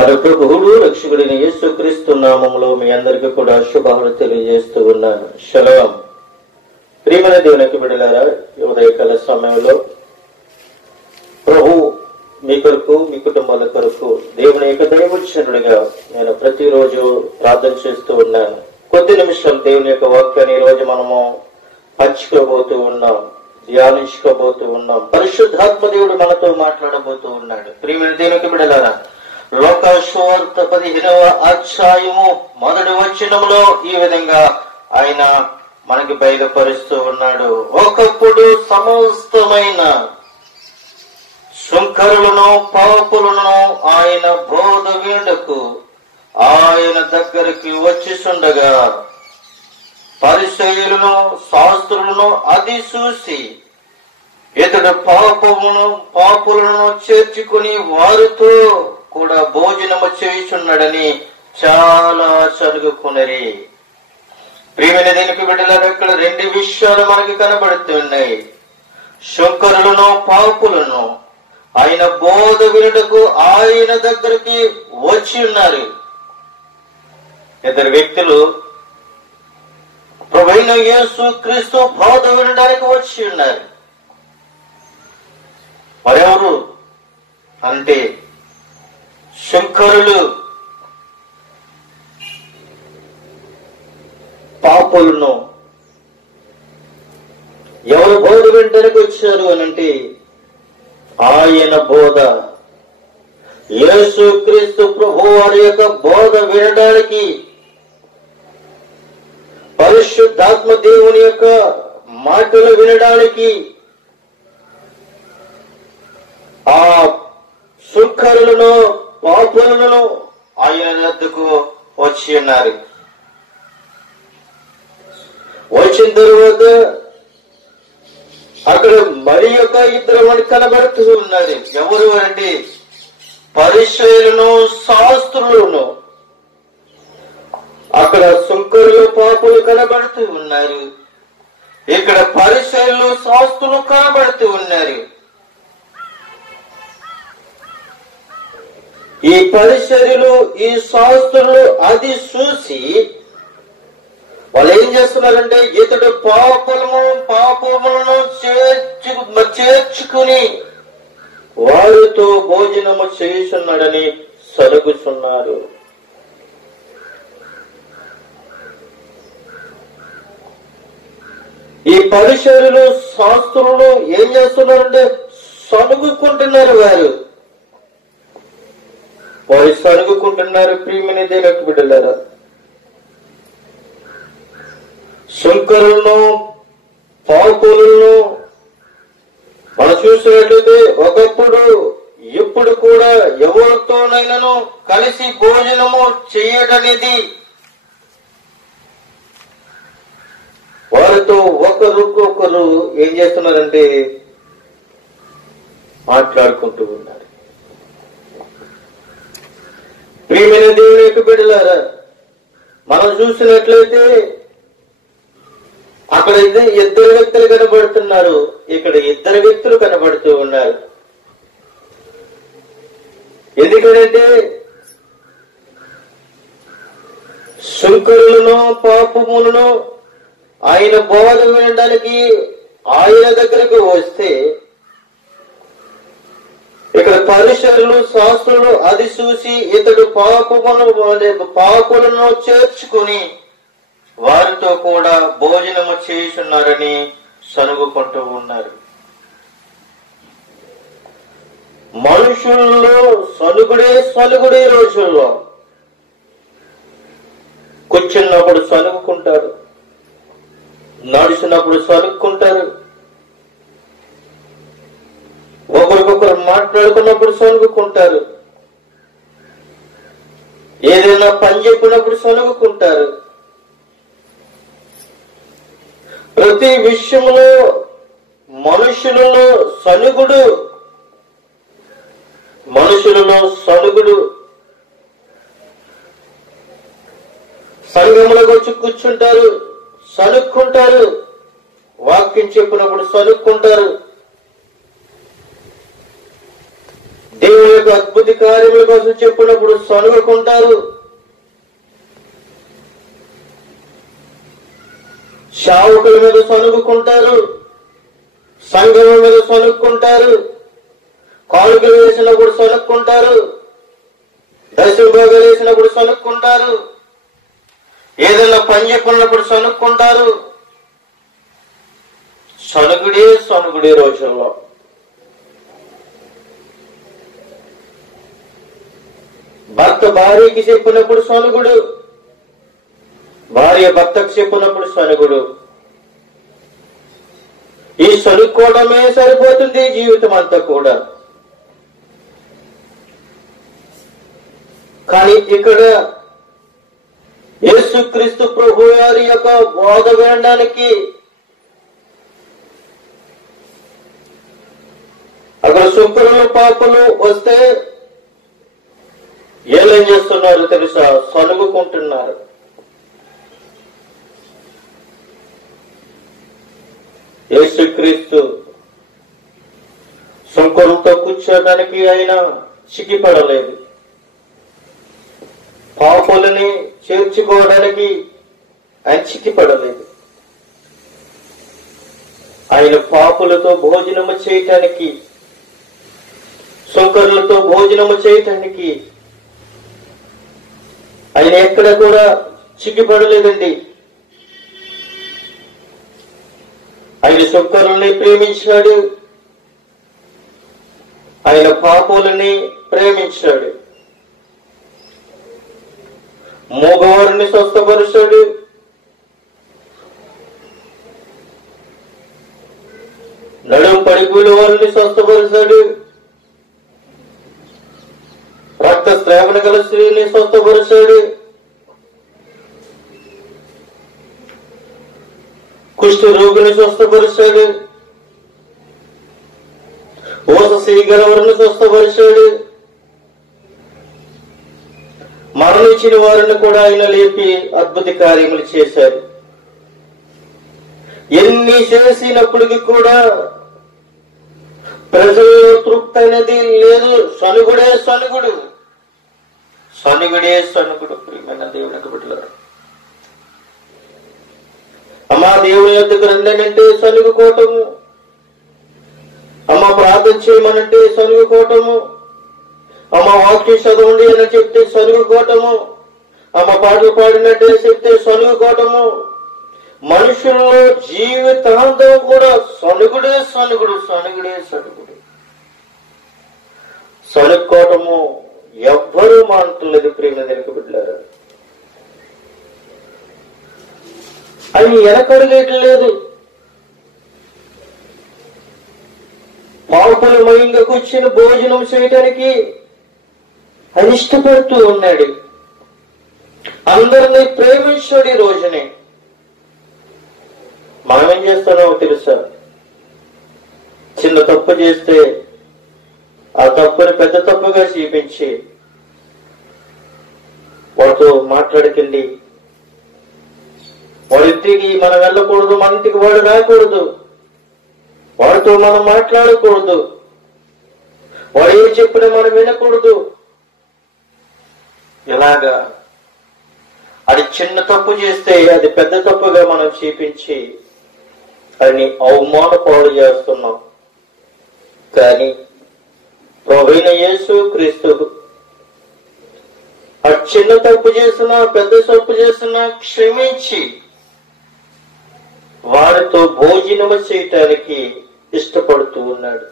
మన ప్రభువుడు రక్షకుడైన యేసుక్రీస్తు నామములో మీ అందరికీ కూడా శుభాలు తెలియజేస్తూ ఉన్నాను. షలోమ్. ప్రియమైన దేవునికి బిడ్డలారా, ఉదయకాల సమయంలో ప్రభు మీ కొరకు, మీ కుటుంబాల కొరకు దేవుని యొక్క దైవచనుడిగా నేను ప్రతిరోజు ప్రార్థన చేస్తూ ఉన్నాను. కొద్ది నిమిషాలు దేవుని యొక్క వాక్యాన్ని ఈ రోజు మనము పంచుకోబోతూ ఉన్నాం, ధ్యానించుకోబోతూ ఉన్నాం. పరిశుద్ధాత్మ దేవుడు మనతో మాట్లాడబోతూ ఉన్నాడు. ప్రియమైన దేవునికి బిడ్డలారా, లోకాసువార్త 15వ అధ్యాయము 1వ వచనములో ఈ విధంగా ఆయన మనకి బయలుపరుస్తూ ఉన్నాడు. ఒకప్పుడు సమస్తమైన శుంకరులను, పాపులను ఆయన బోధ వినుటకు ఆయన దగ్గరికి వచ్చిచుండగా పరిసయ్యులను, శాస్త్రులను అది చూసి ఇతడు పాపులను చేర్చుకుని వారితో కూడా భోజనము చేయుచున్నాడని చాలా చదువుకున్నరి. ప్రియమైన దీనికి బిడ్డలారా, ఇక్కడ 2 విషయాలు మనకి కనబడుతున్నాయి. శుంకరులను, పాపులను ఆయన బోధ వినుటకు ఆయన దగ్గరికి వచ్చి ఉన్నారు. 2 వ్యక్తులు ప్రభువైన యేసుక్రీస్తు బోధ వినడానికి వచ్చి ఉన్నారు. మరెవరు అంటే శుంకరులు, పాపులను. ఎవరు బోధ వినడానికి వచ్చారు అనంటే ఆయన బోధ, యేసుక్రీస్తు ప్రభు వారి యొక్క బోధ వినడానికి, పరిశుద్ధాత్మ దేవుని యొక్క మాటలు వినడానికి ఆ శుంకరులను, పాపులను ఆయన వద్దకు వచ్చి ఉన్నారు. వచ్చిన తరువాత అక్కడ మరి యొక్క 2 మంది కనబడుతూ ఉన్నారు. ఎవరు అంటే పరిసయ్యులను, శాస్త్రులను. అక్కడ శుంకరులు, పాపులు కనబడుతూ ఉన్నారు. ఇక్కడ పరిసయ్యులు, శాస్త్రులు కనబడుతూ ఉన్నారు. ఈ పరిసయ్యులు, ఈ శాస్త్రులు అది చూసి వాళ్ళు ఏం చేస్తున్నారంటే ఇతడు పాపములను చేర్చుకుని వారితో భోజనము చేయుచున్నాడని సలుగుచున్నారు. ఈ పరిసయ్యులు, శాస్త్రులు ఏం చేస్తున్నారంటే సలుగుకుంటున్నారు. వారు సలుగుకుంటున్నారు. ప్రియమైన దేవుని బిడ్డలారా, శుంకరులను, పాపులను మనం చూసినట్లయితే ఒకప్పుడు, ఇప్పుడు కూడా ఎవరితోనైనాను కలిసి భోజనము చేయడనేది వారితో ఒకరికొకరు ఏం చేస్తున్నారంటే మాట్లాడుకుంటూ ఉన్నారు. ప్రియమైన దేవుని యొక్క బిడ్డలారా, మనం చూసినట్లయితే అక్కడ 2 వ్యక్తులు కనబడుతున్నారు, ఇక్కడ 2 వ్యక్తులు కనబడుతూ ఉన్నారు. ఎందుకంటే శుంకరులను, పాపములను ఆయన బోధ వినడానికి ఆయన దగ్గరకు వస్తే ఇక్కడ పరిసయ్యులు, శాస్త్రులు అది చూసి ఇతడు పాపులను చేర్చుకుని వారితో కూడా భోజనము చేయుచున్నారని సనుగుకుంటూ ఉన్నారు. మనుషుల్లో సనుగుడే రోజుల్లో కూర్చున్నప్పుడు సనుగుకుంటారు, నడిచినప్పుడు సనుక్కుంటారు, ఒకరికొకరు మాట్లాడుకున్నప్పుడు సనుగుకుంటారు, ఏదైనా పని చెప్పినప్పుడు సనుగుకుంటారు. ప్రతి విషయంలో మనుషులలో సనుగుడు. సంఘములకు వచ్చి కూర్చుంటారు, సనుక్కుంటారు, వాక్యం చెప్పినప్పుడు సనుక్కుంటారు, దేవుని యొక్క అద్భుత కార్యముల కోసం చెప్పినప్పుడు సనుగుకుంటారు. సేవకుల మీద సనుగుకుంటారు, సంఘం మీద సనుక్కుంటారు, కానుకలు వేసినప్పుడు సనుక్కుంటారు, దశభోగాలు వేసినప్పుడు సనుక్కుంటారు, ఏదైనా పని చెప్పినప్పుడు సనుక్కుంటారు. సనుగుడే రోజుల్లో. భర్త భార్యకి చెప్పినప్పుడు సనుగుడు, భార్య భర్తకు చెప్పినప్పుడు సనుగుడు. ఈ సనుక్కోవడమే సరిపోతుంది జీవితం అంతా కూడా. కానీ ఇక్కడ యేసుక్రీస్తు ప్రభు వారి యొక్క బోధ వినడానికి అక్కడ శుక్రులు పాపలు వస్తే ఏం చేస్తున్నారు తెలుసా? సనుగుకుంటున్నారు. యేసుక్రీస్తు శుక్రులతో కూర్చోడానికి ఆయన సిగ్గుపడలేదు. పాపులని చేర్చుకోవడానికి ఆయన సిగ్గుపడలేదు. ఆయన పాపులతో భోజనము చేయటానికి, శుక్రులతో భోజనము చేయటానికి ఆయన ఎక్కడ కూడా సిగ్గుపడలేదండి. ఆయన శుక్రుల్ని ప్రేమించాడు, ఆయన పాపులని ప్రేమించాడు. మూగవారిని స్వస్థపరిచాడు, నడుము పడిపోయిన వారిని స్వస్థపరిచాడు, రక్తస్రావణ గల స్త్రీని స్వస్థపరిచాడు, కుష్ఠ రోగుని స్వస్థపరిచాడు, ఓససి గల వారిని స్వస్థపరిచాడు, మరణించిన వారిని కూడా ఆయన లేపి అద్భుత కార్యములు చేశారు. ఎన్ని చేసినప్పటికీ కూడా ప్రజల్లో తృప్తి అనేది లేదు. సనుగుడే సనుగుడు, సనుగుడే సనుగుడు. ప్రియమైన దేవునికి బిడ్డలారా, అమ్మా దేవుని యొద్దకు రండనంటే సనుగుకోవటము, అమ్మ ప్రార్థన చేయమనంటే సనుగుకోవటము, అమ్మ వాక్యం చదవండి అని చెప్తే సనుగుకోవటము, అమ్మ పాటలు పాడినట్టే చెప్తే సనుగుకోవటము. మనుషుల్లో జీవితాంతం కూడా సనుగుడే సనుగుడు, సనుగుడే సనుగుడు. సనుక్కోవటము ఎవ్వరూ మానట్లేదు. ప్రేమ వెనక బిడ్డలారా, అది వెనకడగేయట్లేదు. పాపల మయంగా కూర్చుని భోజనం చేయటానికి అది ఇష్టపడుతూ ఉన్నాడు. అందరినీ ప్రేమించాడు. ఈ రోజునే మనం ఏం చేస్తున్నామో తెలుసా? చిన్న తప్పు చేస్తే ఆ తప్పుని పెద్ద తప్పుగా చూపించి వాడితో మాట్లాడకండి, వాడింటికి మనం వెళ్ళకూడదు, మన ఇంటికి వాడు రాకూడదు, వాడితో మనం మాట్లాడకూడదు, వాడు ఏం చెప్పినా మనం వినకూడదు. ఇలాగా అది చిన్న తప్పు చేస్తే అది పెద్ద తప్పుగా మనం చూపించి అని అవమాన పాలు చేస్తున్నాం. కానీ ప్రభువైన యేసు క్రీస్తు ఆ చిన్న తప్పు చేసినా పెద్ద తప్పు చేసినా క్షమించి వారితో భోజనము చేయటానికి ఇష్టపడుతూ ఉన్నాడు.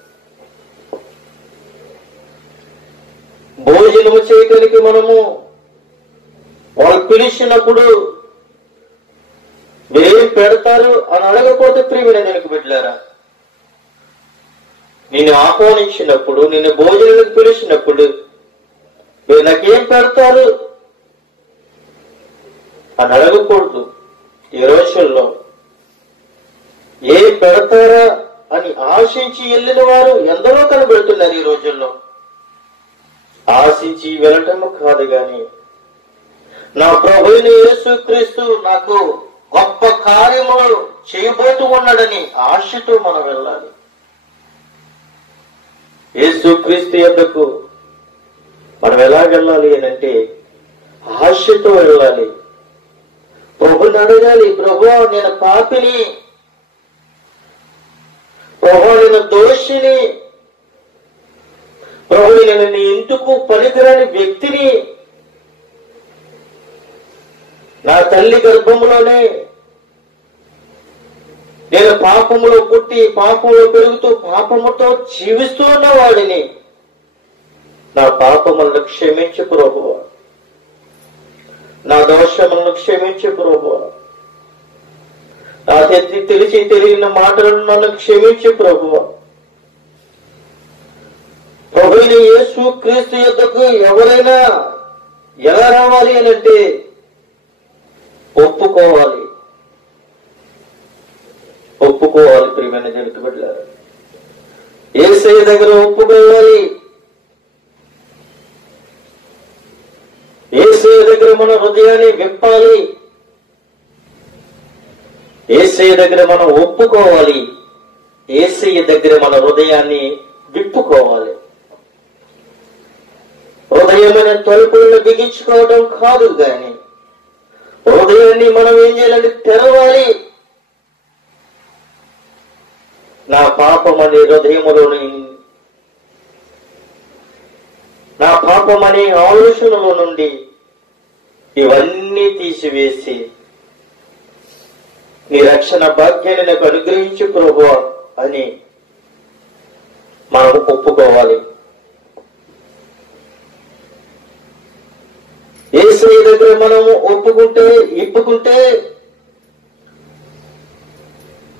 భోజనము చేయటానికి మనము వాళ్ళు పిలిచినప్పుడు మీరేం పెడతారు అని అడగకపోతే ప్రియమైన వెనక బిడ్డలారా, నిన్ను ఆహ్వానించినప్పుడు, నిన్ను భోజనానికి పిలిచినప్పుడు మీరు నాకేం పెడతారు అని అడగకూడదు. ఈ రోజుల్లో ఏం పెడతారా అని ఆశించి వెళ్ళిన వారు ఎందరో కనబడుతున్నారు. ఈ రోజుల్లో ఆశించి వెళ్ళటము కాదు, గాని నా ప్రభువైన యేసుక్రీస్తు నాకు గొప్ప కార్యములు చేయబోతూ ఉన్నాడని ఆశతో మనం వెళ్ళాలి. యేసుక్రీస్తు యొద్దకు మనం ఎలా వెళ్ళాలి అని అంటే ఆశతో వెళ్ళాలి. ప్రభుని అడగాలి, ప్రభువా నేను పాపిని, ప్రభువా నేను దోషిని, ప్రభు నేను నీ ఇంటికి పనికిరాని వ్యక్తిని, నా తల్లి గర్భంలోనే నేను పాపములో పుట్టి పాపంలో పెరుగుతూ పాపముతో జీవిస్తూ ఉన్నవాడిని, నా పాపములను క్షమించు ప్రభువా, నా దోషములను క్షమించు ప్రభువా, నా తెలిసి తెలియని మాటలను నన్ను క్షమించు ప్రభువా. ప్రభువైన యేసుక్రీస్తు యొద్దకు ఎవరైనా ఎలా రావాలి అని అంటే ఒప్పుకోవాలి. ప్రియమైన జగత్తు బిడ్డలారా, యేసయ్య దగ్గర ఒప్పుకోవాలి. యేసయ్య దగ్గర మన హృదయాన్ని విప్పాలి. యేసయ్య దగ్గర మనం ఒప్పుకోవాలి. యేసయ్య దగ్గర మన హృదయాన్ని విప్పుకోవాలి. హృదయమైన తలుపులను బిగించుకోవడం కాదు, గాని హృదయాన్ని మనం ఏం చేయాలంటే తెరవాలి. నా పాపమనే హృదయములోని, నా పాపమనే ఆలోచనలో నుండి ఇవన్నీ తీసివేసి నీ రక్షణ భాగ్యాన్ని నాకు అనుగ్రహించు ప్రభువా అని మనం ఒప్పుకోవాలి. యేసయ్య దగ్గర మనము ఇప్పుకుంటే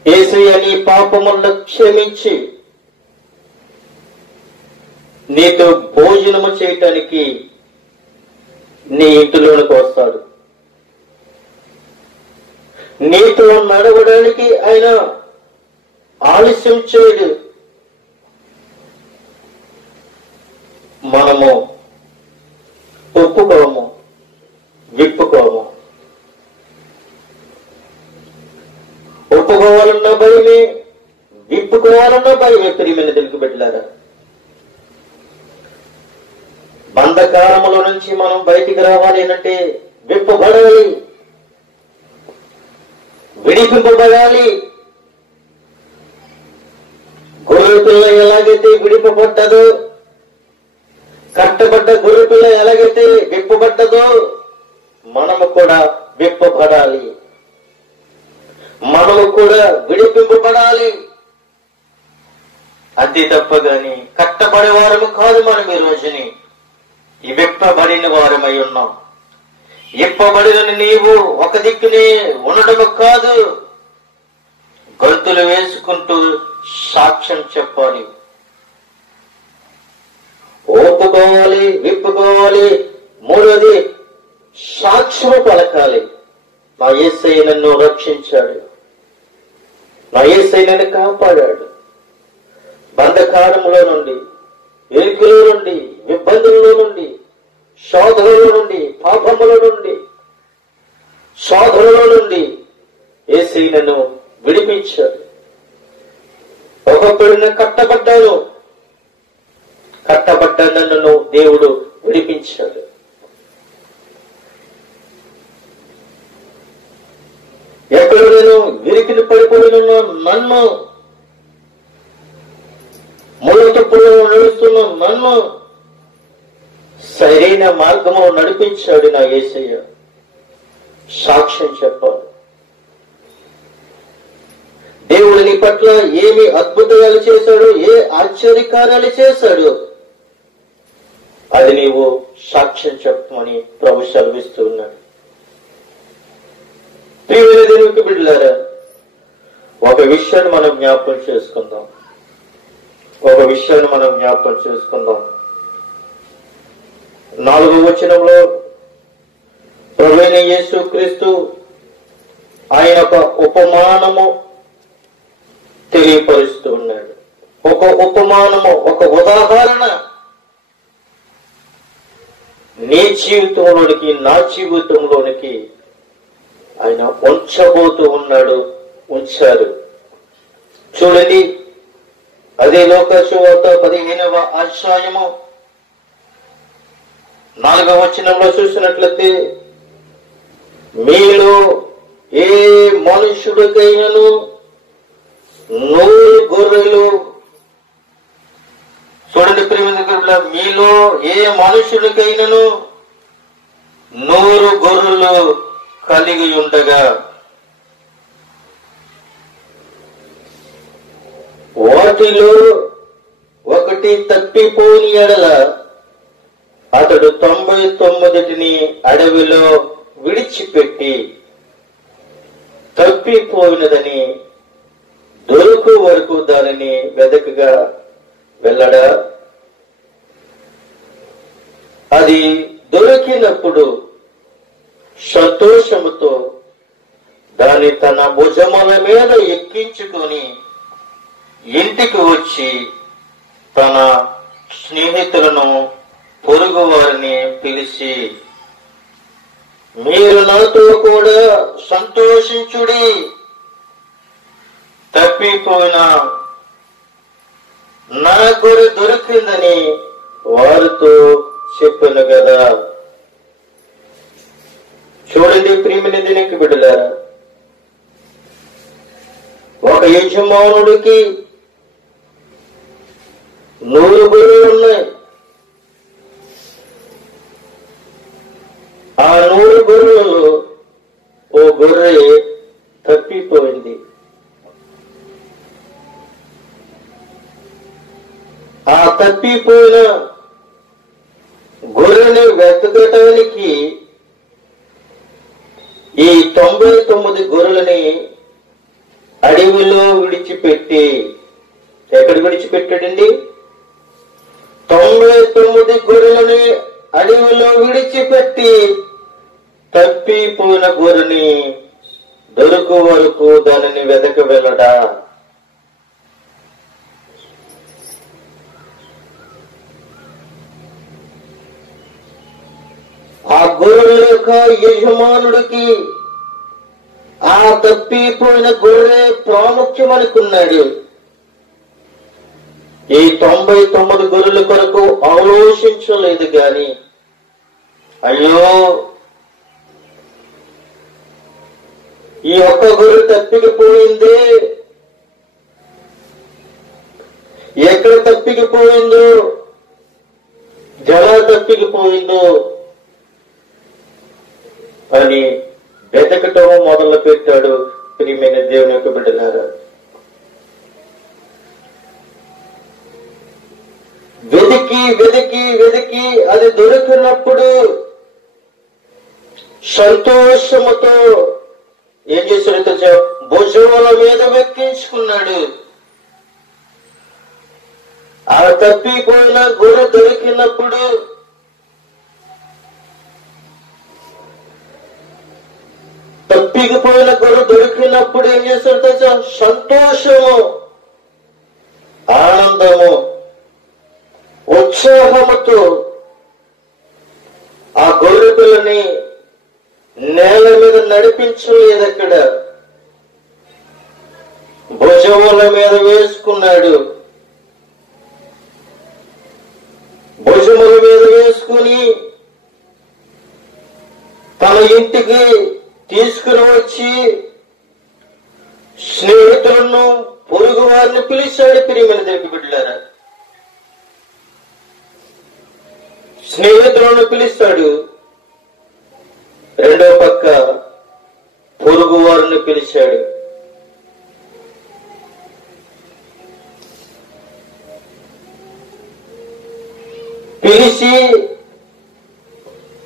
యేసయ్య నీ పాపములను క్షమించి నీతో భోజనము చేయటానికి నీ ఇంటిలోనికి వస్తాడు. నీతో నడవడానికి ఆయన ఆలస్యం చేయడు. మనము ఒప్పుకోము, విప్పుకోము. ఒప్పుకోవాలన్న భయమే, విప్పుకోవాలన్న భయమే. ప్రియమైన తెలుగు బిడ్డలారా, బంధకారముల నుంచి మనం బయటికి రావాలి అంటే విప్పబడాలి, విడిపింపబడాలి. గొర్రె పిల్ల ఎలాగైతే విడిపబడ్డదో, కట్టబడ్డ గొర్రె పిల్ల ఎలాగైతే విప్పబడ్డదో, మనము కూడా విప్పబడాలి, మనము కూడా విడిపింపబడాలి. అంతే తప్ప గాని కట్టబడే వారము కాదు. మనం ఈ రోజుని విప్పబడిన వారమై ఉన్నాం. ఇప్పబడిన నీవు ఒక దిక్కునే ఉండడము కాదు, గొంతులు వేసుకుంటూ సాక్ష్యం చెప్పాలి, ఒప్పుకోవాలి, విప్పుకోవాలి. మూడోది సాక్ష్యము పలకాలి. నా యేసయ్య నన్ను రక్షించాడు, నా యేసయ్య నన్ను కాపాడాడు. బంధకారములో నుండి, ఇరుకులో నుండి, ఇబ్బందుల్లో నుండి, శోధనలో నుండి, పాపముల నుండి, శోధనలో నుండి యేసయ్య నన్ను విడిపించాడు. ఒకప్పుడు నేను కట్టబడ్డ నన్ను దేవుడు విడిపించాడు. ఎక్కడ నేను విరికిని పడిపోయిన నన్ను, ముళ్ళ తుప్పులో నడుస్తున్న నన్ను సరైన మార్గము నడిపించాడు నా యేసయ్య. సాక్ష్యం చెప్పాలి. దేవుడు నీ పట్ల ఏమి అద్భుతాలు చేశాడు, ఏ ఆశ్చర్యకార్యాలు చేశాడు, అది నీవు సాక్ష్యం చెప్పమని ప్రభు సెలవిస్తూ ఉన్నాడు. ప్రియమైన దేవునికి బిడ్డలారా, ఒక విషయాన్ని మనం జ్ఞాపకం చేసుకుందాం. నాలుగవ వచనంలో ప్రభువైన యేసుక్రీస్తు ఆయన ఒక ఉపమానము తెలియపరుస్తూ ఉన్నాడు. ఒక ఉపమానము, ఒక ఉదాహరణ నీ జీవితంలోనికి, నా జీవితంలోనికి ఆయన ఉంచబోతూ ఉన్నాడు, ఉంచారు. చూడండి, అదే లోకాసు వార్త 15వ అధ్యాయము 4వ వచనంలో చూసినట్లయితే, మీలో ఏ మనుషుడికైనను 100 గొర్రెలు, చూడండి ప్రియమైన, మీలో ఏ మనుషుడికైనను 100 గొర్రెలు కలిగి ఉండగా వాటిలో ఒకటి తప్పిపోని ఎడల అతడు 99 అడవిలో విడిచిపెట్టి తప్పిపోయినదని దొరుకు వరకు దానిని వెదకగా వెళ్ళడా? అది దొరికినప్పుడు సంతోషముతో దాన్ని తన భుజముల మీద ఎక్కించుకొని ఇంటికి వచ్చి తన స్నేహితులను, పొరుగు వారిని పిలిచి, మీరు నాతో కూడా సంతోషించుడి, తప్పిపోయిన నా గొర్రె దొరికిందని వారితో చెప్పాను కదా. చూడండి ప్రియమైన దీనికి బిడ్డలారా, ఒక యజమానుడికి 100 గొర్రెలు ఉన్నాయి. ఆ 100 గొర్రెలు ఓ గొర్రె తప్పిపోయింది. ఆ తప్పిపోయిన గొర్రెని వెతకటానికి ఈ 99 గొర్రెలని అడవిలో విడిచిపెట్టి, ఎక్కడ విడిచిపెట్టాడండి? 99 గొర్రెలని అడవిలో విడిచిపెట్టి తప్పిపోయిన గొర్రెని దొరుకు వరకు దానిని వెదక వెళ్ళడా? ఆ గొర్రెల యొక్క యజమానుడికి ఆ తప్పిపోయిన గొర్రె ప్రాముఖ్యం అనుకున్నాడు. ఈ 99 గొర్రెల కొరకు ఆలోచించలేదు గాని, అయ్యో ఈ ఒక్క గొర్రె తప్పికిపోయిందే, ఎక్కడ తప్పికిపోయిందో, ఎలా తప్పికిపోయిందో అని వెతకటం మొదలు పెట్టాడు. ప్రియమైన దేవుని యొక్క బిడ్డలారా, వెతికి వెతికి వెతికి అది దొరికినప్పుడు సంతోషముతో ఏం చేశాడో తెలుసా? భుజముల మీద వెక్కించుకున్నాడు. ఆ తప్పిపోయిన గొర్రె దొరికినప్పుడు తప్పిపోయిన గొర్రె దొరికినప్పుడు ఏం చేశాడో తెలుసా? సంతోషము, ఆనందము, ఉత్సాహముతో ఆ గొర్రె పిల్లని నేల మీద నడిపించలేదు, అక్కడ భుజముల మీద వేసుకున్నాడు. భుజముల మీద వేసుకుని తన ఇంటికి తీసుకుని వచ్చి స్నేహితులను, పొరుగు వారిని పిలిచాడు. ప్రియమైన దేవుని బిడ్డలారా, స్నేహితులను పిలుస్తాడు, రెండో పక్క పొరుగు వారిని పిలిచాడు. పిలిచి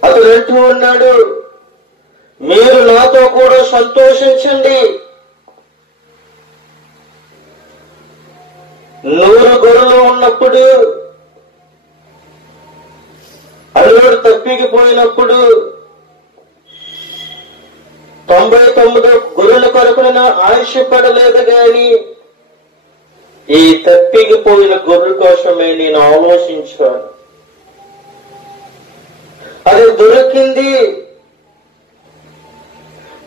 అతడు అంటూ ఉన్నాడు, మీరు నాతో కూడా సంతోషించండి, 100 గొర్రెలు ఉన్నప్పుడు, అల్లుడు తప్పికిపోయినప్పుడు 99 గొర్రెల కొరకు నేను ఆశపడలేదు గాని ఈ తప్పికిపోయిన గొర్రెల కోసమే నేను ఆలోచించాను. అది దొరికింది.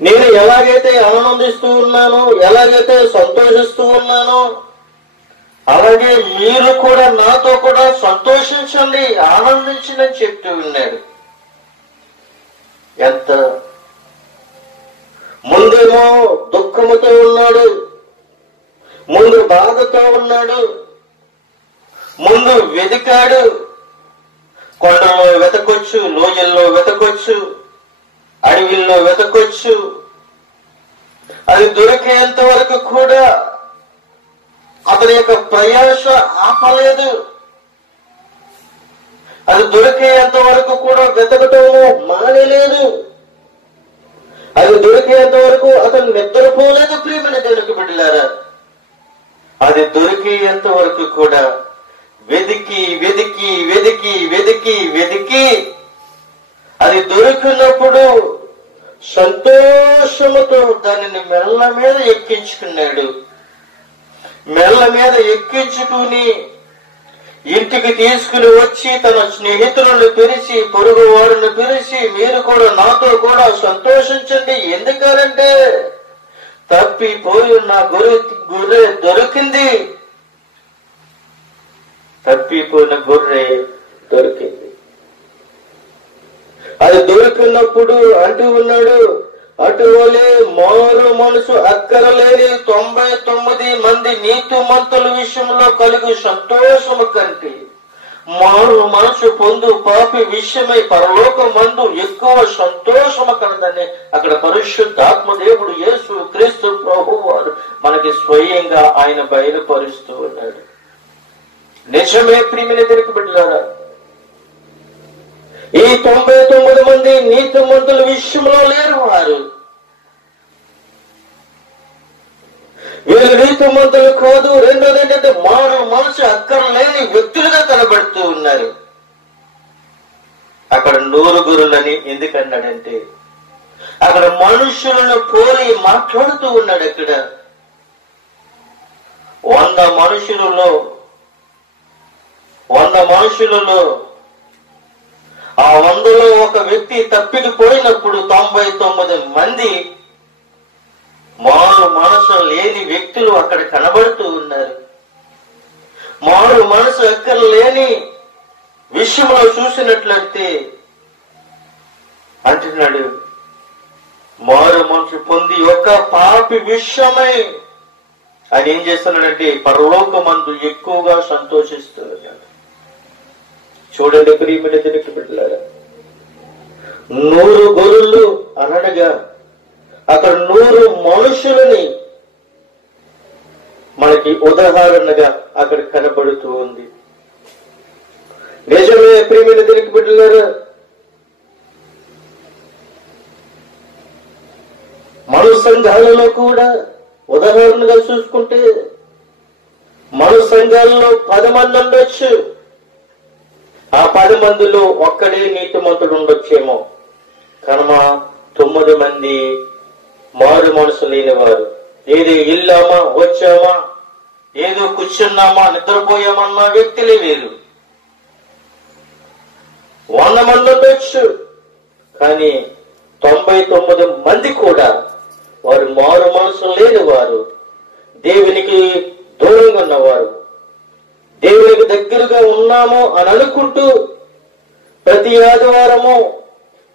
నేను ఎలాగైతే ఆనందిస్తూ ఉన్నానో, ఎలాగైతే సంతోషిస్తూ ఉన్నానో, అలాగే మీరు కూడా నాతో కూడా సంతోషించండి, ఆనందించండి అని చెప్తూ ఉన్నాడు. ఎంత ముందేమో దుఃఖముతో ఉన్నాడు, ముందు బాధతో ఉన్నాడు, ముందు వెతికాడు. కొండల్లో వెతకొచ్చు, లోయల్లో వెతకొచ్చు, అడవిల్లో వెతకొచ్చు. అది దొరికేంత వరకు కూడా అతని యొక్క ప్రయాస ఆపలేదు. అది దొరికేంత వరకు కూడా వెతకటము మానేలేదు. అది దొరికేంత వరకు అతను నిద్రపోలేదు. ప్రియమైన దేవునికి బిడ్డలారా, అది దొరికేంత వరకు కూడా వెదికి వెదికి వెదికి వెదికి వెదికి అది దొరికినప్పుడు సంతోషముతో దానిని మెల్ల మీద ఎక్కించుకున్నాడు. మెల్ల మీద ఎక్కించుకుని ఇంటికి తీసుకుని వచ్చి తన స్నేహితులను పిలిచి, పొరుగు వారిని పిలిచి, మీరు కూడా నాతో కూడా సంతోషించండి. ఎందుకంటే తప్పిపోయి నా గొర్రె దొరికింది. తప్పిపోయిన గొర్రె దొరికింది. అది దొరికినప్పుడు అంటూ ఉన్నాడు, అటువలే మారు మనసు అక్కరలేని 99 మంది నీతిమంతుల విషయంలో కలుగు సంతోషము కంటే మారు మనసు పొందు పాపి విషయమై పరలోకమందు ఎక్కువ సంతోషము కలదని అక్కడ పరిశుద్ధాత్మ దేవుడు యేసు క్రీస్తు ప్రభువు వారు మనకి స్వయంగా ఆయన బయలుపరుస్తూ ఉన్నాడు. నిజమే ప్రియమైన దేవుని బిడ్డలారా, ఈ 99 మంది నీతిమంతుల విషయంలో లేరు. వారు వీళ్ళు నీతిమంతులు కాదు. రెండోది ఏంటంటే మారు మనసు అక్కర్లేని వ్యక్తులుగా కనబడుతూ ఉన్నారు. అక్కడ 100 గొర్రెలని ఎందుకన్నాడంటే అక్కడ మనుషులను పోలి మాట్లాడుతూ ఉన్నాడు. అక్కడ 100 మనుషులలో ఆ 100లో ఒక వ్యక్తి తప్పికి పోయినప్పుడు 99 మంది మారు మనసు లేని వ్యక్తులు అక్కడ కనబడుతూ ఉన్నారు. మారు మనసు ఎక్కడ లేని విషయంలో చూసినట్లయితే అంటున్నాడు, మారు మనసు పొంది ఒక పాపి విషయమై ఆయన ఏం చేస్తున్నాడంటే పరలోకమందు ఎక్కువగా సంతోషిస్తూ ఉన్నాడు. చూడండి ప్రియమైన దేవుని బిడ్డలారా, 100 గొర్రెలు అనగా అక్కడ 100 మనుషులని మనకి ఉదాహరణగా అక్కడ కనబడుతూ ఉంది. నిజమే ప్రియమైన దేవుని బిడ్డలారా, మన సంఘాలలో కూడా ఉదాహరణగా చూసుకుంటే మన సంఘాలలో 10 మంది ఉండొచ్చు. ఆ 10 మందిలో ఒక్కడే నీతిమంతుడు ఉండొచ్చేమో, కనుమ 9 మంది మారు మనసు లేనివారు. ఏదో ఇల్లామా, వచ్చామా, ఏదో కూర్చున్నామా, నిద్రపోయామన్న వ్యక్తులే వేరు. 100 మంది ఉండొచ్చు, కానీ 99 మంది కూడా వారు మారు మనసు లేనివారు, దేవునికి దూరంగా ఉన్నవారు. దేవునికి దగ్గరగా ఉన్నాము అని అనుకుంటూ ప్రతి ఆదివారము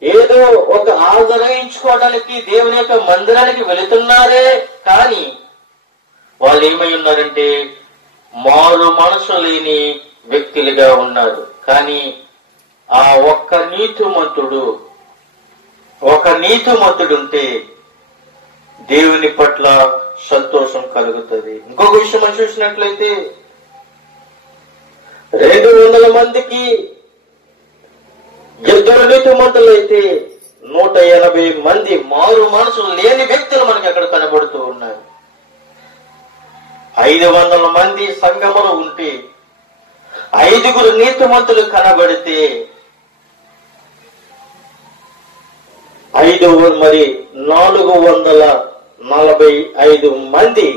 ఏదో ఒక ఆదరించుకోవడానికి దేవుని యొక్క మందిరానికి వెళుతున్నారే, కానీ వాళ్ళు ఏమై ఉన్నారంటే మారు మనసు లేని వ్యక్తులుగా ఉన్నారు. కానీ ఆ ఒక్క నీతిమంతుడుంటే దేవుని పట్ల సంతోషం కలుగుతుంది. ఇంకొక విషయం మనం చూసినట్లయితే 200 మందికి 2 నీతిమంతులైతే 180 మంది మారు మనసు లేని వ్యక్తులు మనకి అక్కడ కనబడుతూ ఉన్నారు. 500 మంది సంఘములు ఉంటే 5 నీతిమంతులు కనబడితే 445 మంది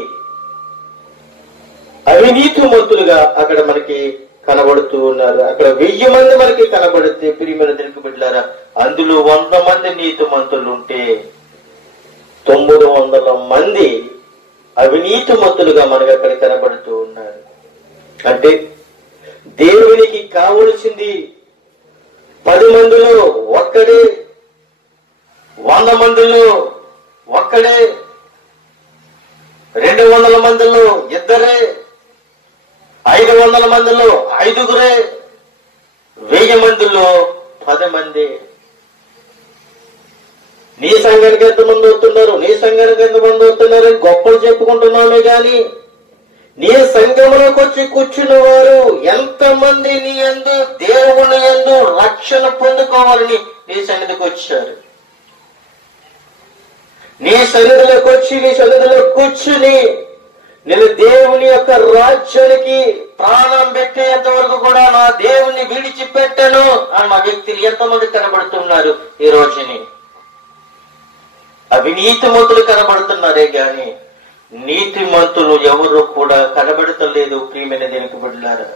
అవినీతిమంతులుగా అక్కడ మనకి కనబడుతూ ఉన్నారు. అక్కడ 1000 మంది మనకి కనబడితే ప్రియమైన దేవుని బిడ్డలారా, అందులో 100 మంది నీతిమంతులు ఉంటే 900 మంది అవినీతిమంతులుగా మనకి అక్కడ కనబడుతూ ఉన్నారు. అంటే దేవునికి కావలసింది 10 మందిలో ఒక్కడే, 100 మందిలో ఒక్కడే, 200 మందిలో ఇద్దరే, 500 మందిలో 5గురే, 1000 మందిలో 10 మంది. నీ సంఘానికి ఎంతమంది అవుతున్నారు, నీ సంఘానికి ఎంతమంది అవుతున్నారు అని గొప్పలు చెప్పుకుంటున్నామే గాని నీ సంఘంలోకి వచ్చి కూర్చున్న వారు ఎంతమంది నీ యందు దేవుని యందు రక్షణ పొందుకోవాలని నీ సన్నిధికి వచ్చారు. నీ సన్నిధిలోకి వచ్చి నీ సన్నిధిలో కూర్చుని నేను దేవుని యొక్క రాజ్యానికి ప్రాణం పెట్టేంత వరకు కూడా నా దేవుని విడిచిపెట్టను అన్న వ్యక్తులు ఎంతమంది కనబడుతున్నారు ఈ రోజుని? అవినీతిమంతులు కనబడుతున్నారే గాని నీతిమంతులు ఎవరు కూడా కనబడతలేదు. ప్రియమైన దేవుని బిడ్డలారా,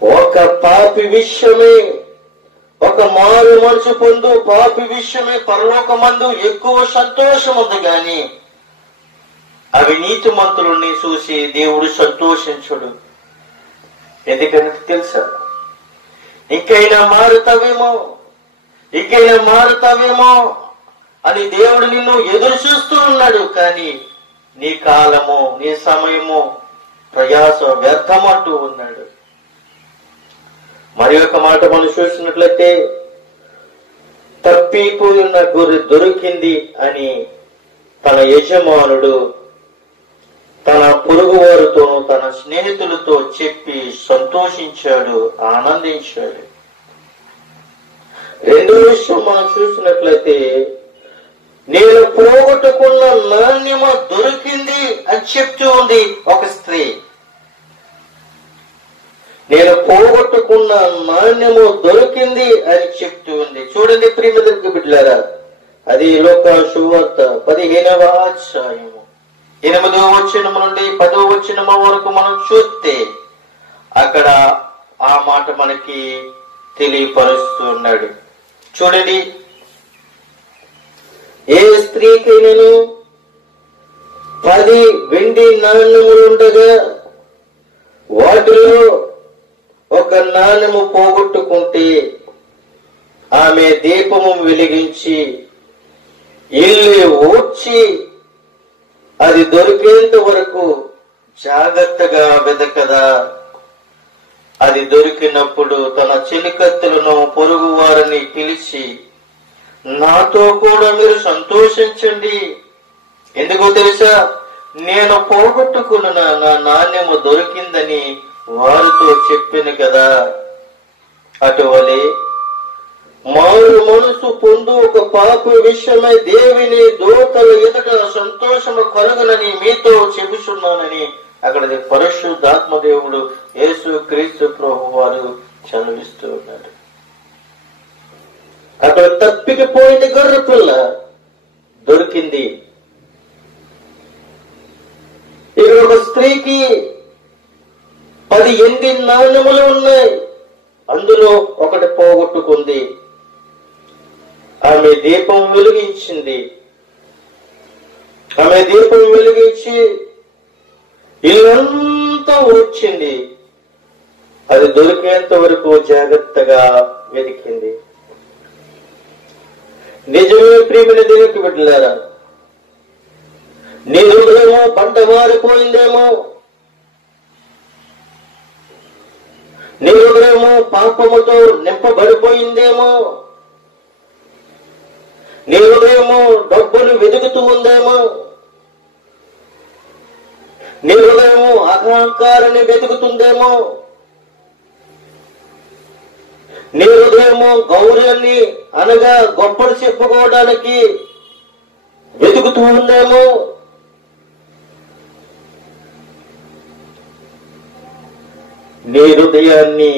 ఒక పాపి విషయమే, ఒక మారు మనసు పొందు పాపి విషయమే పరలోకమందు ఎక్కువ సంతోషం ఉంది గాని అవినీతిమంతులని చూసి దేవుడు సంతోషించుడు. ఎందుకంటే తెలుసా, ఇంకైనా మారుతావేమో అని దేవుడు నిన్ను ఎదురు చూస్తూ ఉన్నాడు. కానీ నీ కాలము, నీ సమయము, ప్రయాస వ్యర్థమంటూ ఉన్నాడు. మరి ఒక మాట మనం చూసినట్లయితే, తప్పిపోయిన గొర్రె దొరికింది అని తన యజమానుడు తన పొరుగు వారితోనూ తన స్నేహితులతో చెప్పి సంతోషించాడు, ఆనందించాడు. రెండో విషయం మనం చూసినట్లయితే, నేను పోగొట్టుకున్న నాణ్యమ దొరికింది అని చెప్తూ ఉంది ఒక స్త్రీ. నేను పోగొట్టుకున్న నాణ్యము దొరికింది అని చెప్తూ ఉంది. చూడండి ప్రియమైన బిడ్డలారా, అది లూకా సువార్త 15వ అధ్యాయము 8వ వచనం నుండి 10వ వచనం వరకు మనం చూస్తే అక్కడ ఆ మాట మనకి తెలియపరుస్తున్నాడు. చూడండి, ఏ స్త్రీకైనను 10 వెండి నాణ్యములుండగా వాటిలో ఒక నాణ్యము పోగొట్టుకుంటే ఆమె దీపము వెలిగించి ఇల్లు ఊడ్చి అది దొరికేంత వరకు జాగ్రత్తగా వెదకదా? అది దొరికినప్పుడు తన చెలికత్తెలను పొరుగు వారిని పిలిచి, నాతో కూడా మీరు సంతోషించండి. ఎందుకో తెలుసా, నేను పోగొట్టుకున్న నా నాణ్యము దొరికిందని వారితో చెప్పాను కదా. అటువలే మారు మనసు పొందు ఒక పాప విషయమై దేవుని దూతల ఎదుట సంతోషము కలుగునని మీతో చెబుతున్నానని అక్కడ పరిశుద్ధాత్మదేవుడు యేసు క్రీస్తు ప్రభు వారు చదివిస్తూ ఉన్నారు. అక్కడ తప్పికిపోయింది గొర్రె పిల్ల దొరికింది. ఇక్కడ ఒక స్త్రీకి 10 వెండి నాణ్యములు ఉన్నాయి, అందులో ఒకటి పోగొట్టుకుంది. ఆమె దీపం వెలిగించింది. ఆమె దీపం వెలిగించి ఇల్లంతా ఊడ్చింది. అది దొరికేంత వరకు జాగ్రత్తగా వెతికింది. నిజమే ప్రియమైన దేవునికి బిడ్డలారా, నీ హృదయమో పంట మారిపోయిందేమో, నీ హృదయమో పాపముతో నింపబడిపోయిందేమో, నీ హృదయమో డబ్బులు వెతుకుతూ ఉందేమో, నీ హృదయము అహంకారాన్ని వెతుకుతుందేమో, నీ హృదయము గౌరవాన్ని అనగా గొప్పలు చెప్పుకోవడానికి వెతుకుతూ ఉందేమో. నీ హృదయాన్ని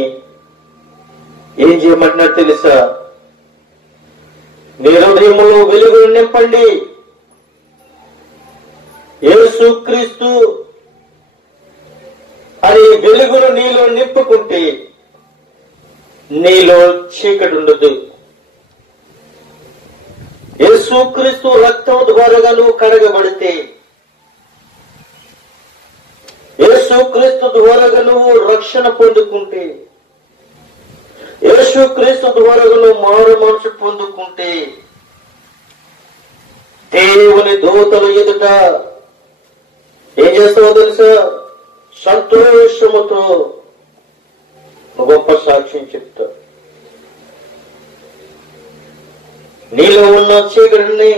ఏం చేయమంటున్నారు తెలుసా? నీ హృదయములో వెలుగును నింపండి. యేసుక్రీస్తు అని వెలుగును నీలో నింపుకుంటే నీలో చీకటి ఉండదు. యేసుక్రీస్తు రక్తం ద్వారా నువ్వు కడగబడితే యేసుక్రీస్తు ద్వారాగా నువ్వు రక్షణ పొందుకుంటే, యేసుక్రీస్తు ద్వారాగా నువ్వు మారు మనసు పొందుకుంటే, దేవుని దూతల ఎదుట ఏం చేస్తావో తెలుసా? సంతోషముతో గొప్ప సాక్ష్యం చెప్తా. నీలో ఉన్న చీకటిని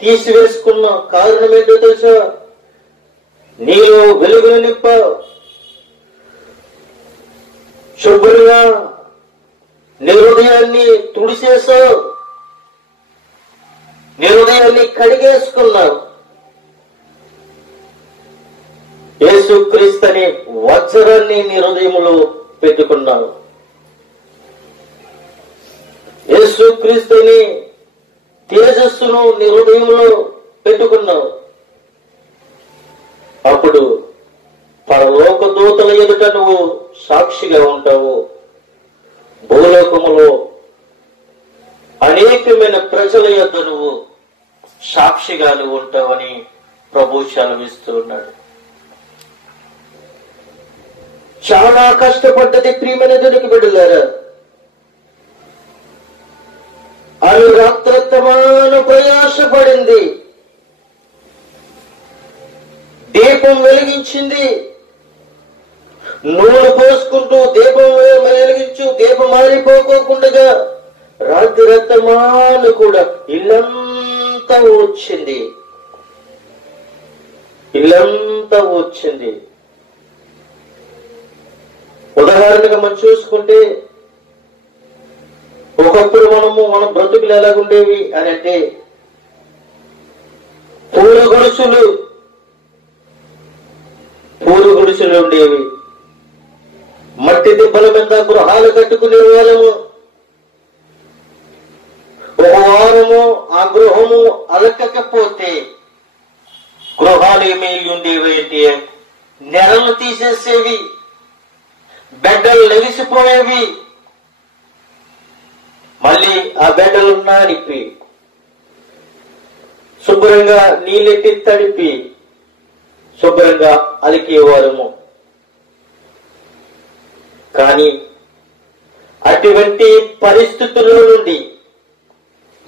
తీసివేసుకున్న కారణం ఏంటో తెలుసా? నీలో వెలుగును నింపావు. శుభ్రంగా నీ హృదయాన్ని తుడిచేసావు, నీ హృదయాన్ని కడిగేసుకున్నావు. యేసుక్రీస్తు అనే వజ్రాన్ని నీ హృదయంలో పెట్టుకున్నావు. యేసుక్రీస్తు అనే తేజస్సును నీ హృదయంలో పెట్టుకున్నావు. అప్పుడు పరలోక దూతల ఎదుట నువ్వు సాక్షిగా ఉంటావు. భూలోకములో అనేకమైన ప్రజల యొద్ద నువ్వు సాక్షిగా నువ్వు ఉంటావని ప్రభు సెలవిస్తూ ఉన్నాడు. చాలా కష్టపడ్డది ప్రియమైన దేవునికి బిడ్డలారా. ఆమె రాత్రత్తమాన ప్రయాసపడింది, దీపం వెలిగించింది. నూనె పోసుకుంటూ దీపం వెలిగించు, దీపం మారిపోకోకుండా రాత్రి రత్తమాను కూడా ఇల్లంతా వచ్చింది, ఇల్లంతా వచ్చింది. ఉదాహరణగా మనం చూసుకుంటే, ఒకప్పుడు మన బ్రతుకులు ఎలాగుండేవి అని అంటే, పూలు గుడిసెలు ఉండేవి. మట్టి దిబ్బల మీద గృహాలు కట్టుకునే వాళ్ళము. ఒక వారము ఆ గృహము అలకకపోతే గృహాలు ఏమి ఉండేవి అంటే నెరలు తీసేసేవి, బెడ్డలు లెగిసిపోయేవి. మళ్ళీ ఆ బెడ్డలు నానిపి శుభ్రంగా నీళ్ళెట్టి తడిపి శుభ్రంగా అలికేవారము. కానీ అటువంటి పరిస్థితుల్లో నుండి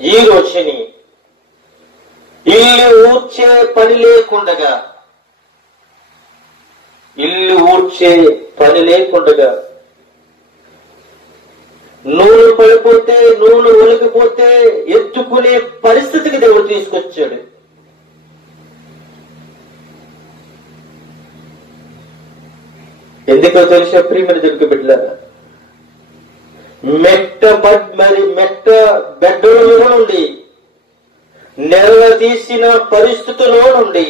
ఈ రోజుని ఇల్లు ఊడ్చే పని లేకుండగా నూనె పడిపోతే, నూనె ఒలికిపోతే ఎత్తుకునే పరిస్థితికి దేవుడు తీసుకొచ్చాడు. ఎందుకో తెలుసా ప్రియమైన దేవునికి బిడ్డలారా? మెట్ట బెడ్డలో నుండి, నెల తీసిన పరిస్థితుల్లో నుండి,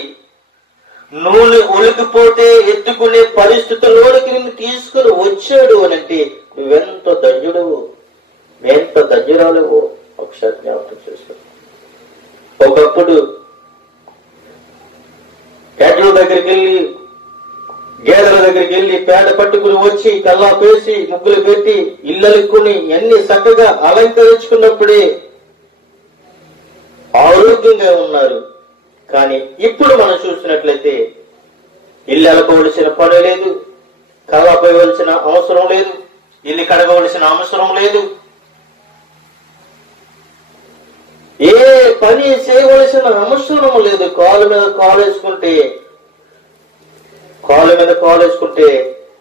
నూనె ఒలికిపోతే ఎత్తుకునే పరిస్థితుల్లోకి నిన్ను తీసుకుని వచ్చాడు అనంటే నువ్వెంత ధన్యుడవు, ఎంత ధన్యురాలువో ఒకసారి జ్ఞాపకం చేసుకో. ఒకప్పుడు గేదెల దగ్గరికి వెళ్ళి పేడ పట్టుకుని వచ్చి కల్లా పేసి ముగ్గులు పెట్టి ఇళ్ళలుక్కుని అన్ని చక్కగా అలంకరించుకున్నప్పుడే ఆరోగ్యంగా ఉన్నారు. కానీ ఇప్పుడు మనం చూసినట్లయితే ఇల్లు అలకవలసిన పని లేదు, కల్లా పోయవలసిన అవసరం లేదు, ఇల్లు కడగవలసిన అవసరం లేదు, ఏ పని చేయవలసిన అవసరం లేదు. కాలు మీద కాలు వేసుకుంటే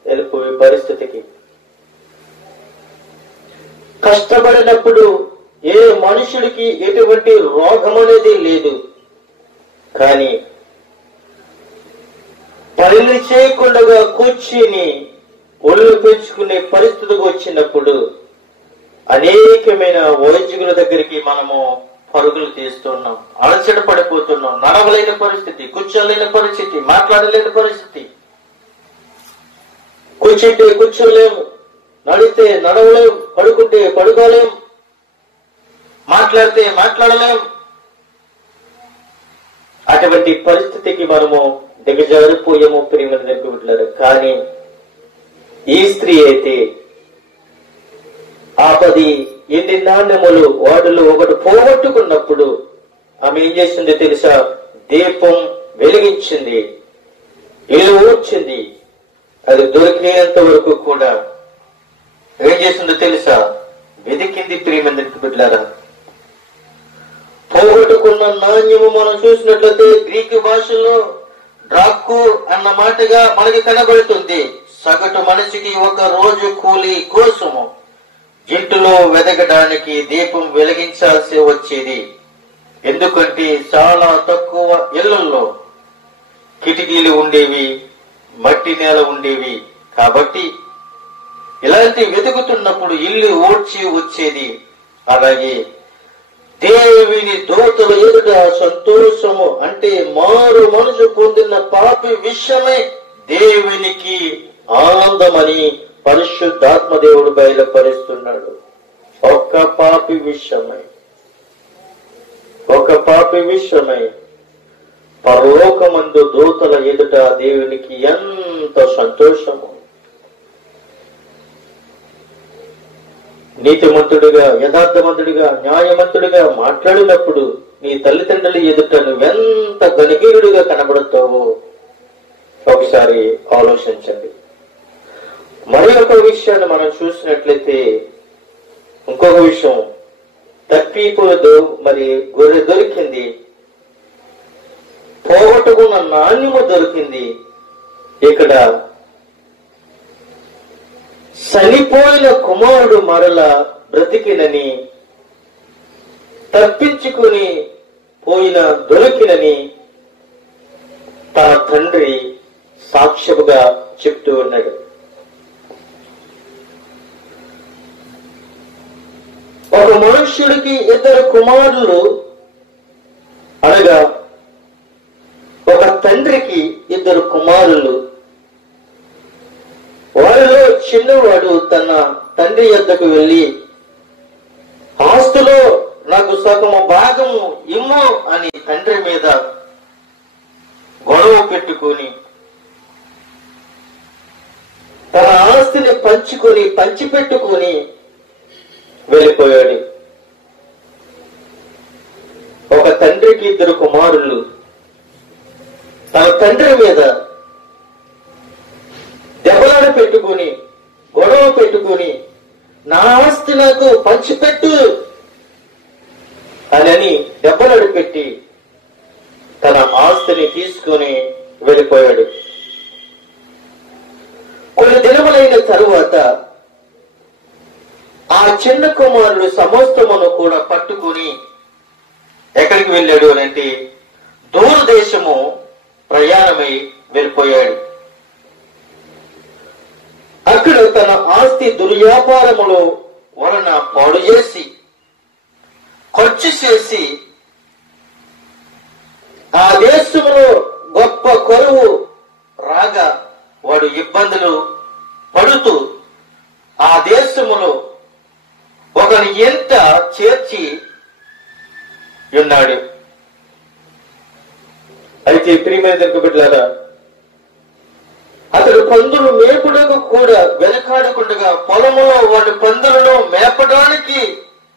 వెళ్ళిపోయే పరిస్థితికి. కష్టపడినప్పుడు ఏ మనుషుడికి ఎటువంటి రోగం అనేది లేదు. కానీ పనులు చేయకుండా కూర్చుని ఒళ్ళు పెంచుకునే పరిస్థితికి వచ్చినప్పుడు అనేకమైన వైద్యుల దగ్గరికి మనము పరుగులు తీస్తున్నాం, అలసట పడిపోతున్నాం. నడవలేని పరిస్థితి, కూర్చోలేని పరిస్థితి, మాట్లాడలేని పరిస్థితి. కూర్చుంటే కూర్చోలేము, నడిస్తే నడవలేము, పడుకుంటే పడుకోలేము, మాట్లాడితే మాట్లాడలేం. అటువంటి పరిస్థితికి మనము దిగజారిపోయాము ప్రియమైన దగ్గర. కానీ ఈ స్త్రీ అయితే ఆపది ఎన్ని నాణ్యములు వాటిలో ఒకటి పోగొట్టుకున్నప్పుడు ఆమె ఏం చేసింది తెలుసా? దీపం వెలిగించింది. ఇల్లు ఊడ్చింది. అది దొరికేంత వరకు కూడా ఏం చేసిందో తెలుసా? వెతికింది. ప్రియమందికి బిడ్డలారా, పోగొట్టుకున్న నాణ్యము మనం చూసినట్లయితే గ్రీకు భాషలో డ్రాక్కు అన్న మాటగా మనకి కనబడుతుంది. సగటు మనిషికి ఒక రోజు కూలి కోసము ఇంటిలో వెతకడానికి దీపం వెలిగించాల్సి వచ్చేది. ఎందుకంటే చాలా తక్కువ ఇళ్లలో కిటికీలు ఉండేవి, మట్టి నేల ఉండేవి. కాబట్టి ఇలాంటి వెతుకుతున్నప్పుడు ఇల్లు ఓడ్చి వచ్చేది. అలాగే దేవుని దూతల ఎదుట సంతోషము అంటే మారు మనసు పొందిన పాపి విషయమై దేవునికి ఆనందమని పరిశుద్ధాత్మ దేవుడు బయలుపరుస్తున్నాడు. ఒక పాపి విషయమై పరలోకమందు దూతల ఎదుట దేవునికి ఎంత సంతోషము. నీతిమంతుడిగా, యథార్థవంతుడిగా, న్యాయవంతుడిగా మాట్లాడినప్పుడు నీ తల్లిదండ్రుల ఎదుట నువ్వెంత గణనీయుడిగా కనబడతావో ఒకసారి ఆలోచించండి. మరి ఒక విషయాన్ని మనం చూసినట్లయితే, ఇంకొక విషయం, తప్పిపోదు మరి గొర్రె దొరికింది, పోగొట్టుకున్న నాణ్యము దొరికింది. ఇక్కడ చనిపోయిన కుమారుడు మరలా బ్రతికినని, తప్పించుకుని పోయిన దొరికినని తన తండ్రి సాక్ష్యముగా చెప్తూ ఉన్నాడు. ఒక మనుష్యుడికి ఇద్దరు కుమారులు అనగా ఒక తండ్రికి ఇద్దరు కుమారులు. వారిలో చిన్నవాడు తన తండ్రి యొద్దకు వెళ్ళి, ఆస్తులో నాకు సగము భాగము ఇమ్ము అని తండ్రి మీద గొడవ పెట్టుకొని తన ఆస్తిని పంచిపెట్టుకొని వెళ్ళిపోయాడు. ఒక తండ్రికి ఇద్దరు కుమారులు తన తండ్రి మీద దెబ్బలాడ పెట్టుకుని, గొడవ పెట్టుకుని, నా ఆస్తి నాకు పంచిపెట్టు అని దెబ్బలాడ పెట్టి తన ఆస్తిని తీసుకుని వెళ్ళిపోయాడు. కొన్ని దినములైన తరువాత ఆ చిన్న కుమారుడు సమస్తమును కూడా పట్టుకుని ఎక్కడికి వెళ్ళాడు అంటే దూరదేశము ప్రయాణమై వెళ్ళిపోయాడు. అక్కడ తన ఆస్తి దుర్వ్యాపారములో వలన పాడు చేసి, ఖర్చు చేసి, ఆ దేశంలో గొప్ప కరువు రాగా వాడు ఇబ్బందులు పడుతూ ఆ దేశములో ఒకని ఎంత చేర్చి ఉన్నాడు. అయితే ప్రియమైన బిడ్డలారా, అతడు పందులు మేపుడకు కూడా వెనకాడకుండా పొలములో వాడి పందులను మేపడానికి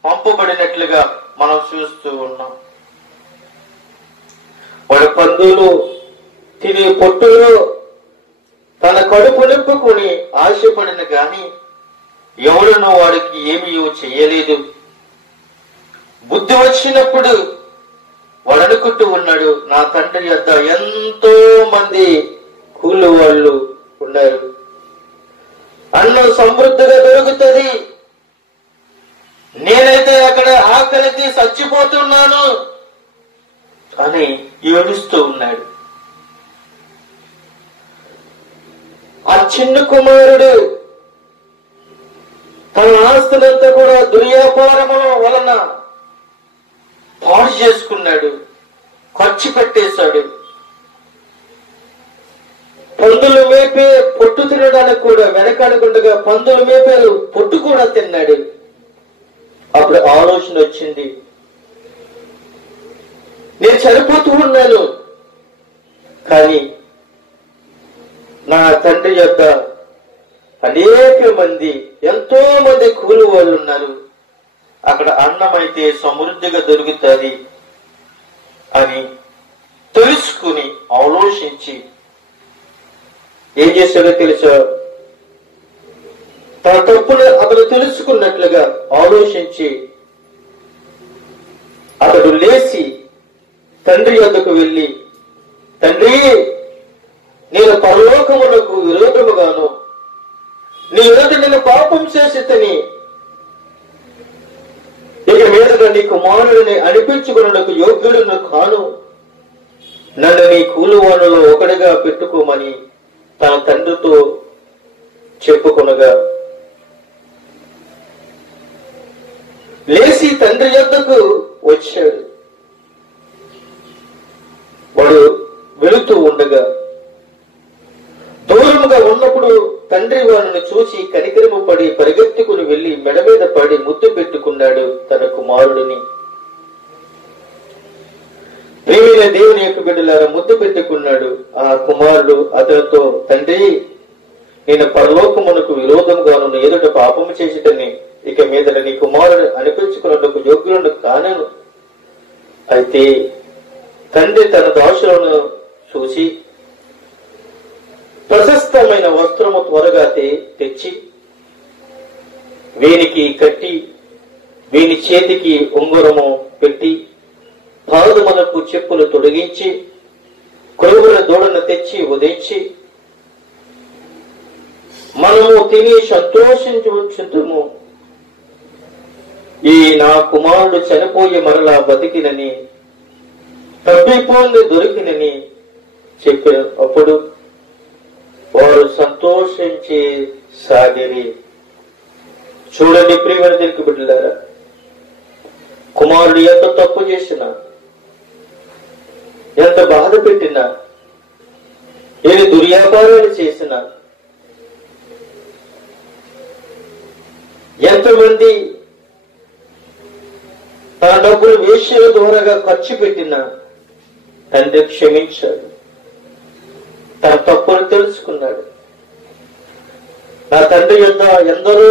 పంపబడినట్లుగా మనం చూస్తూ ఉన్నాం. వాడి పందులు తినే పొట్టులో తన కడుపు నింపుకొని ఆశపడిన గాని ఎవడనో వాడికి ఏమీ చెయ్యలేదు. బుద్ధి వచ్చినప్పుడు వాడు అనుకుంటూ ఉన్నాడు, నా తండ్రి వద్ద ఎంతో మంది కూలి వాళ్ళు ఉన్నారు, అన్నం సమృద్ధిగా దొరుకుతుంది, నేనైతే అక్కడ ఆకలికి చచ్చిపోతున్నాను అని ఏడుస్తూ ఉన్నాడు. ఆ చిన్న కుమారుడు తన ఆస్తులంతా కూడా దుర్వ్యాపారముల వలన పాడు చేసుకున్నాడు, ఖర్చు పెట్టేశాడు. పందులు మేపే పొట్టు తినడానికి కూడా వెనకాడకుండా పందులు మేపేలు పొట్టు కూడా తిన్నాడు. అప్పుడు ఆలోచన వచ్చింది, నేను చనిపోతూ ఉన్నాను, కానీ నా తండ్రి యొక్క అనేక మంది, ఎంతో మంది కూలి వాళ్ళు ఉన్నారు, అక్కడ అన్నం అయితే సమృద్ధిగా దొరుకుతుంది అని తెలుసుకుని ఆలోచించి ఏం చేశాడో తెలుసా? తన తప్పును అతను తెలుసుకున్నట్లుగా ఆలోచించి అతడు లేచి తండ్రి వద్దకు వెళ్ళి, తండ్రి, నేను పరలోకములకు విరోధముగాను నీ ఎదుట నేను పాపం చేసేతని, ఇక మీదట నీ కుమారుడిని అనిపించుకున్నకు యోగ్యుడును కాను, నన్ను నీ కూలివానులో ఒకటిగా పెట్టుకోమని తన తండ్రితో చెప్పుకొనగా, లేచి తండ్రి యొద్దకు వచ్చాడు. వాడు వెళుతూ ఉండగా దూరముగా ఉన్నప్పుడు తండ్రి వారిని చూసి కనికరము పడి పరిగెత్తుకుని వెళ్లి మెడ మీద పడి ముద్దు పెట్టుకున్నాడు తన కుమారుడిని. ప్రియమైన దేవుని యొక్క బిడ్డలారా, ముద్దు పెట్టుకున్నాడు. ఆ కుమారుడు అతనితో, తండ్రి, నేను పరలోకమునకు విరోధముగాను నీ ఎదుట పాపము చేసేటని, ఇక మీదట నీ కుమారుడు అనిపించుకున్నకు యోగ్యులను కానను. అయితే తండ్రి తన దాసులను చూసి ప్రశస్తమైన వస్త్రము త్వరగా తెచ్చి వీనికి కట్టి వీని చేతికి ఉంగరము పెట్టి పాదములకు చెప్పులు తొడిగించి కొలువుల దూడను తెచ్చి ఉదయించి, మనము తిని సంతోషించుము, ఈ నా కుమారుడు చనిపోయి మరలా బతికినని, తప్పిపోంది దొరికినని చెప్పిన అప్పుడు వారు సంతోషించి సాగిరి. చూడండి ప్రియమైన దేవుని బిడ్డలారా, కుమారుడు ఎంత తప్పు చేసినా, ఎంత బాధ పెట్టినా, ఎన్ని దుర్వ్యాపారాలు చేసినా, ఎంతమంది తన డబ్బులు వేశ్యల ద్వారాగా ఖర్చు పెట్టినా తండ్రి క్షమించాడు. తన తప్పును తెలుసుకున్నాడు. నా తండ్రి యొద్ద ఎందరో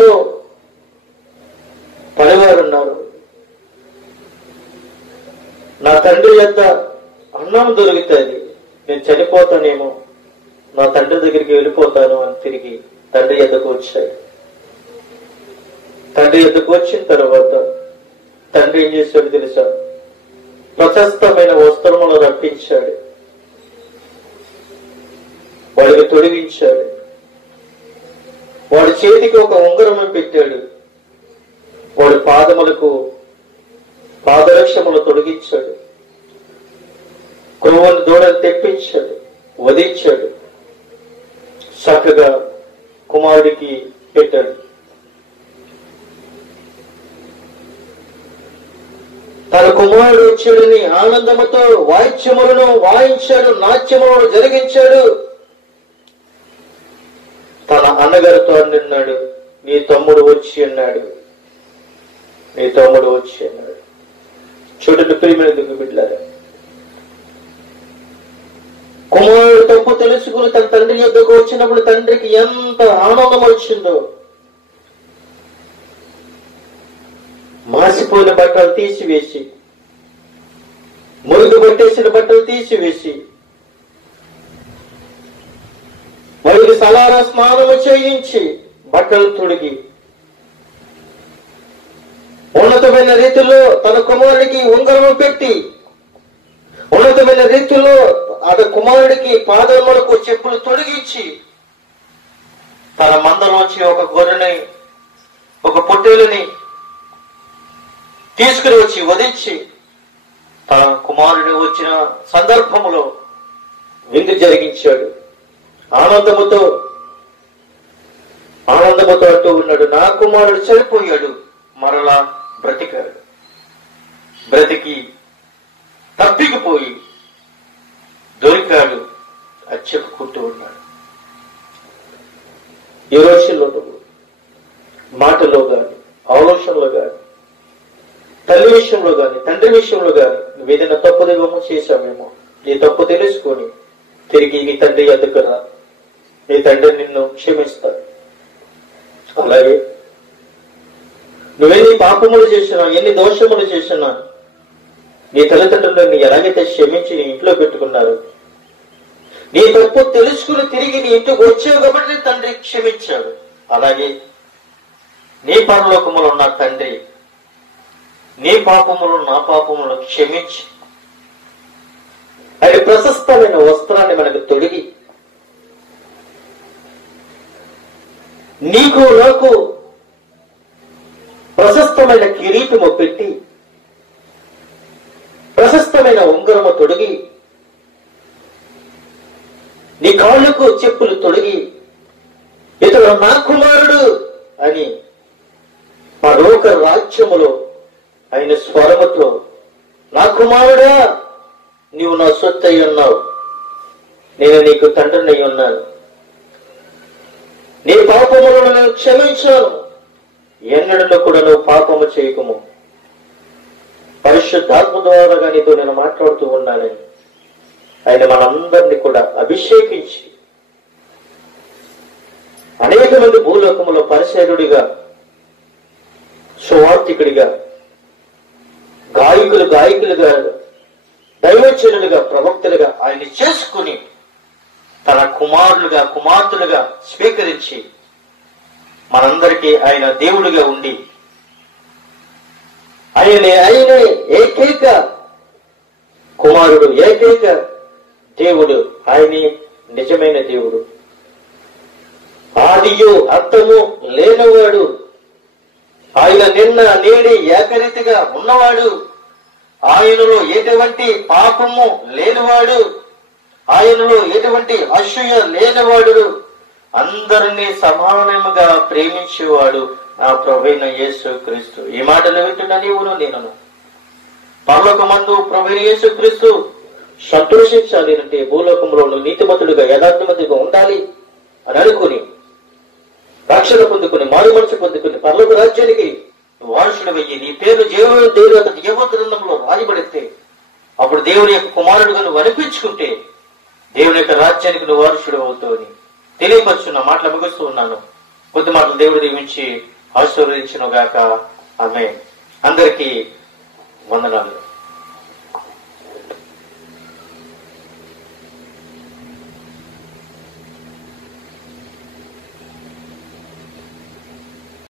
పనివారు ఉన్నారు, నా తండ్రి యొద్ద అన్నం దొరుకుతుంది, నేను చనిపోతానేమో, నా తండ్రి దగ్గరికి వెళ్ళిపోతాను అని తిరిగి తండ్రి యొద్దకు వచ్చాడు. తండ్రి యొద్దకు వచ్చిన తర్వాత తండ్రి ఏం చేశాడు తెలుసా? ప్రశస్తమైన వస్త్రములు రప్పించాడు, వాడికి తొడిగించాడు, వాడి చేతికి ఒక ఉంగరము పెట్టాడు, వాడి పాదములకు పాదరక్షములు తొడిగించాడు, క్రొవ్వును దూడను తెప్పించాడు, వధించాడు, చక్కగా కుమారుడికి పెట్టాడు. తన కుమారుడు వచ్చాడని ఆనందముతో వాయిద్యములను వాయించాడు, నాట్యములను జరిగించాడు. తన అన్నగారితో అన్నాడు, నీ తమ్ముడు వచ్చి అన్నాడు, నీ తమ్ముడు వచ్చి అన్నాడు. చూడండి ప్రియమైన దేవుని బిడ్డలారా, కుమారుడు తప్పు తెలుసుకుని తన తండ్రి యొద్దకు వచ్చినప్పుడు తండ్రికి ఎంత ఆనందం వచ్చిందో. మాసిపోయిన బట్టలు తీసివేసి, మురుగు పట్టేసిన బట్టలు తీసివేసి, వారికి సలారా స్నానము చేయించి బట్టలు తొడిగి ఉన్నతమైన రీతిలో తన కుమారుడికి ఉంగరము పెట్టి, ఉన్నతమైన రీతిలో అతని కుమారుడికి పాదములకు చెప్పులు తొడిగించి, తన మందలోంచి ఒక గొర్రెని, ఒక పొట్టేలుని తీసుకుని వచ్చి వధించి తన కుమారుడు వచ్చిన సందర్భములో విందు జరిగించాడు. ఆనందముతో అంటూ ఉన్నాడు, నా కుమారుడు చనిపోయాడు, మరలా బ్రతికాడు, బ్రతికి తప్పికిపోయి దొరికాడు అని చెప్పుకుంటూ ఉన్నాడు. ఈ రోజుల్లో మాటలో గాని, ఆలోచనలో గాని, తల్లి విషయంలో గాని, తండ్రి విషయంలో గాని నువ్వు ఏదైనా తప్పుదేమో చేశామేమో, నీ తప్పు తెలుసుకొని తిరిగి నీ తండ్రి ఎదుకు రా, నీ తండ్రి నిన్ను క్షమిస్తాడు. అలాగే నువ్వెన్ని పాపములు చేసినా, ఎన్ని దోషములు చేసినా, నీ తల్లిదండ్రులను ఎలాగైతే క్షమించి నీ ఇంట్లో పెట్టుకున్నారు, నీ తప్పు తెలుసుకుని తిరిగి నీ ఇంటికి వచ్చావు కాబట్టి తండ్రి క్షమించాడు. అలాగే నీ పరలోకములో ఉన్న తండ్రి నీ పాపములు నా పాపములు క్షమించి అది ప్రశస్తమైన వస్త్రాన్ని మనకు తొడిగి నీకు నాకు ప్రశస్తమైన కిరీటము పెట్టి ప్రశస్తమైన ఉంగరము తొడిగి నీ కాళ్ళకు చెప్పులు తొడిగి ఇతడు నా కుమారుడు అని పరలోక రాజ్యములో ఆయన స్వరముతో నా కుమారుడా నీవు నా సొత్తు అయి ఉన్నావు, నేను నీకు తండ్రిని అయి ఉన్నాను, నీ పాపములను నేను క్షమించాను, ఎన్నడూ కూడా నువ్వు పాపము చేయకము, పరిశుద్ధాత్మ ద్వారా నీతో నేను మాట్లాడుతూ ఉన్నానని ఆయన మనందరినీ కూడా అభిషేకించి అనేక మంది భూలోకములో పరిసేరుడిగా, సువార్తికుడిగా, గాయకులుగా, దైవజనులుగా, ప్రవక్తలుగా ఆయన్ని చేసుకుని తన కుమారులుగా కుమార్తెలుగా స్వీకరించి మనందరికీ ఆయన దేవుడిగా ఉండి ఆయనే ఏకైక కుమారుడు, ఏకైక దేవుడు, ఆయనే నిజమైన దేవుడు, ఆదియు అంతము లేనివాడు, ఆయన నిన్న నేడి ఏకరీతిగా ఉన్నవాడు, ఆయనలో ఎటువంటి పాపము లేనివాడు, ఆయనలో ఎటువంటి అసూయ లేనివాడు, అందరినీ సమానముగా ప్రేమించేవాడు నా ప్రభువైన యేసు క్రీస్తు. ఈ మాటలు వింటున్న నీవును నేనును పరలోకమందు ప్రభువైన యేసు క్రీస్తు సంతోషించాలి అంటే భూలోకంలో నీతిమంతుడిగా యథార్థమంతుడిగా ఉండాలి అని అనుకుని రక్షణ పొందుకుని మారు మనసు పొందుకుని పరలోక రాజ్యానికి వారసుడు వెయ్యి నీ పేరు దేవుని గ్రంథంలో రాయబడితే అప్పుడు దేవుని యొక్క కుమారుడుగా నువ్వు అనిపించుకుంటే దేవుని యొక్క రాజ్యానికి నువ్వు వారసుడు అవుతావని తెలియపరుచున్న మాటలు ముగిస్తూ ఉన్నాను. కొద్ది మాటలు దేవుడు దీవించి ఆశీర్వదించును గాక. ఆమేన్. అందరికీ వందనాలు.